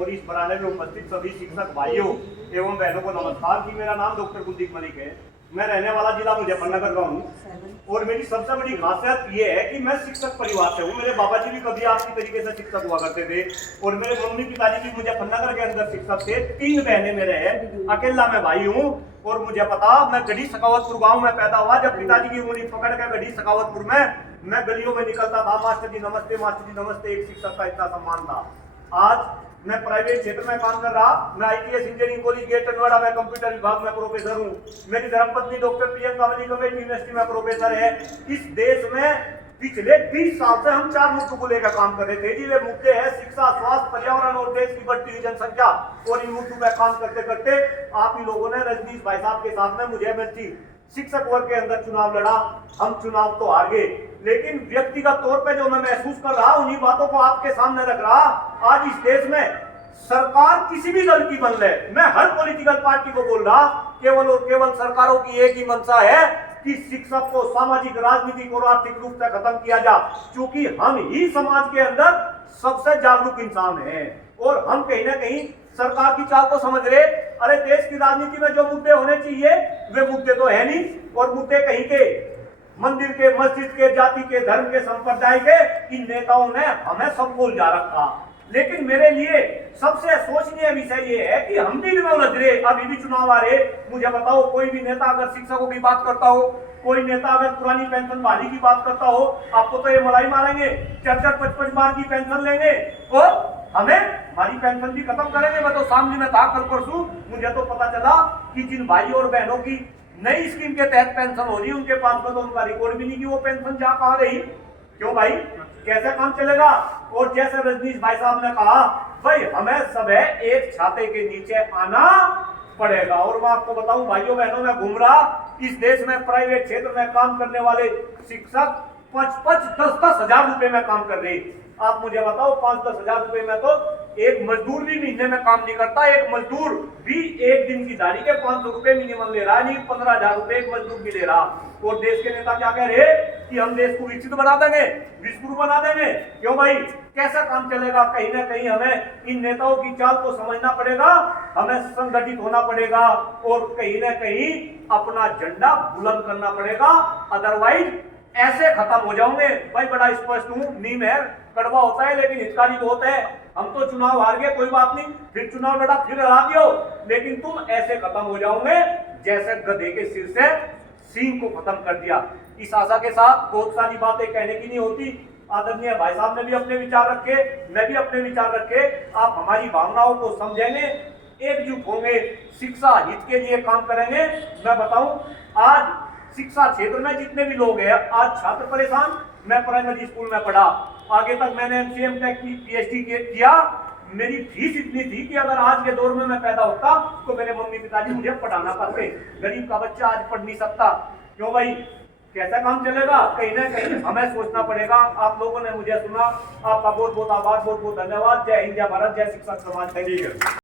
और इस बरामदे में उपस्थित सभी शिक्षक भाइयों एवं बहनों को नमस्कार। जी मेरा नाम डॉक्टर कुलदीप मलिक है। मैं रहने वाला जिला मुजफ्फरनगर का हूँ और मेरी सबसे बड़ी खासियत ये है कि मैं शिक्षक परिवार से हूँ। मेरे बाबा जी भी कभी आपकी तरीके से शिक्षक हुआ करते थे और मेरे मम्मी पिताजी भी मुजफ्फरनगर के अंदर शिक्षक थे। 3 बहनें मेरे हैं, अकेला मैं भाई हूँ। और मुझे पता, मैं गढ़ी सखावतपुर गाँव में पैदा हुआ। जब पिताजी की उंगली पकड़ कर गढ़ी सखावतपुर में मैं गलियों में निकलता था, मास्टर जी नमस्ते, मास्टर जी नमस्ते, एक शिक्षक का इतना सम्मान था। आज मैं प्राइवेट क्षेत्र में काम कर रहा। मैं ITS engineering college gate Noida में कंप्यूटर विभाग में प्रोफेसर हूँ। मेरी धर्मपत्नी डॉक्टर प्रियंका मलिक यूनिवर्सिटी में प्रोफेसर है। इस देश में पिछले 20 साल से हम 4 मुद्दों को लेकर काम कर रहे थे जी। वे मुद्दे हैं शिक्षा, स्वास्थ्य, पर्यावरण और देश की बढ़ती हुई जनसंख्या। और इन मुद्दों पर काम करते करते आप ही लोगों ने रजनीश भाई साहब के साथ में मुझे मिलती शिक्षक वर्ग के अंदर चुनाव लड़ा। हम चुनाव तो हार गए, लेकिन व्यक्तिगत तौर पे जो मैं महसूस कर रहा उन्हीं बातों को आपके सामने रख रहा। आज इस देश में सरकार किसी भी दल की बन ले, मैं हर पॉलिटिकल पार्टी को बोल रहा, केवल और केवल सरकारों की एक ही मंशा है कि शिक्षक को सामाजिक, राजनीतिक और आर्थिक रूप से खत्म किया जा, क्योंकि हम ही समाज के अंदर सबसे जागरूक इंसान हैं और हम कहीं ना कहीं सरकार की चाल को समझ रहे। अरे देश की राजनीति में जो मुद्दे होने चाहिए वे मुद्दे तो है नहीं, और मुद्दे कहीं के मंदिर के, मस्जिद के, जाति के, धर्म के, संप्रदाय के इन नेताओं ने हमें सब भूल जा रखा। लेकिन मेरे लिए सबसे सोचनीय विषय ये है कि हम भी उलझ रहे, अभी भी चुनाव आ रहे। मुझे बताओ, कोई भी नेता अगर शिक्षकों की बात करता हो, कोई नेता अगर पुरानी पेंशन बहाली की बात करता हो, आपको तो ये मलाई मारेंगे, 4-4-5-5 बार की पेंशन लेंगे और हमें हमारी पेंशन भी खत्म करेंगे। मैं तो सामने में था कल परसों, मुझे तो पता चला कि जिन भाई और बहनों की नई स्कीम के तहत पेंशन हो रही, उनके पास में तो उनका रिकॉर्ड भी नहीं कि वो पेंशन जा कहां रही। क्यों भाई, कैसे काम चलेगा? और जैसे रजनीश भाई साहब ने कहा, भाई हमें सब है एक छाते के नीचे आना पड़ेगा। और मैं आपको बताऊं भाइयों बहनों, मैं घूम रहा इस देश में प्राइवेट क्षेत्र में काम करने वाले शिक्षक 5-10 हजार रुपए में काम कर रहे। आप मुझे बताओ, 5-10 हजार रुपए में तो एक मजदूर भी महीने में काम नहीं करता। एक मजदूर भी एक दिन की दाढ़ी के 500 रुपए मिनिमम ले रहा है, नहीं 15,000 रुपए एक मजदूर भी ले रहा। और देश के नेता क्या कह रहे कि हम देश को विकसित बना देंगे, विश्वगुरु बना देंगे। क्यों भाई, कैसा काम चलेगा? कहीं ना कहीं हमें इन नेताओं की चाल को समझना पड़ेगा, हमें संगठित होना पड़ेगा और कहीं ना कहीं अपना झंडा बुलंद करना पड़ेगा। अदरवाइज ऐसे खत्म हो जाओगे। भाई बड़ा स्पष्ट हूं, नीम है, कड़वा होता है लेकिन हितकारी बहुत है। हम तो चुनाव हार गए, कोई बात नहीं, फिर चुनाव लड़ा, फिर हरा दियो, लेकिन तुम ऐसे खत्म हो जाओगे जैसे गधे के सिर से सींग को खत्म कर दिया। इस आशा के साथ बहुत सारी बातें कहने की नहीं होती। आदरणीय भाई साहब ने भी अपने विचार रखे, मैं भी अपने विचार रखे। आप हमारी भावनाओं को समझेंगे, एकजुट होंगे, शिक्षा हित के लिए काम करेंगे। मैं बताऊं, आज शिक्षा क्षेत्र में जितने भी लोग हैं, आज छात्र परेशान। मैं प्राइमरी स्कूल में पढ़ा, आगे तक मैंने एमसीएम टेक की पीएचडी किया। मेरी फीस इतनी थी कि अगर आज के दौर में मैं पैदा होता तो मेरे मम्मी पिताजी मुझे पढ़ाना पाते। गरीब का बच्चा आज पढ़ नहीं सकता। क्यों भाई, कैसा काम चलेगा? कहीं ना कहीं हमें सोचना पड़ेगा। आप लोगों ने मुझे सुना, आपका बहुत बहुत आभार, बहुत बहुत धन्यवाद। जय हिंद, जय भारत, जय शिक्षक समाज। Thank you.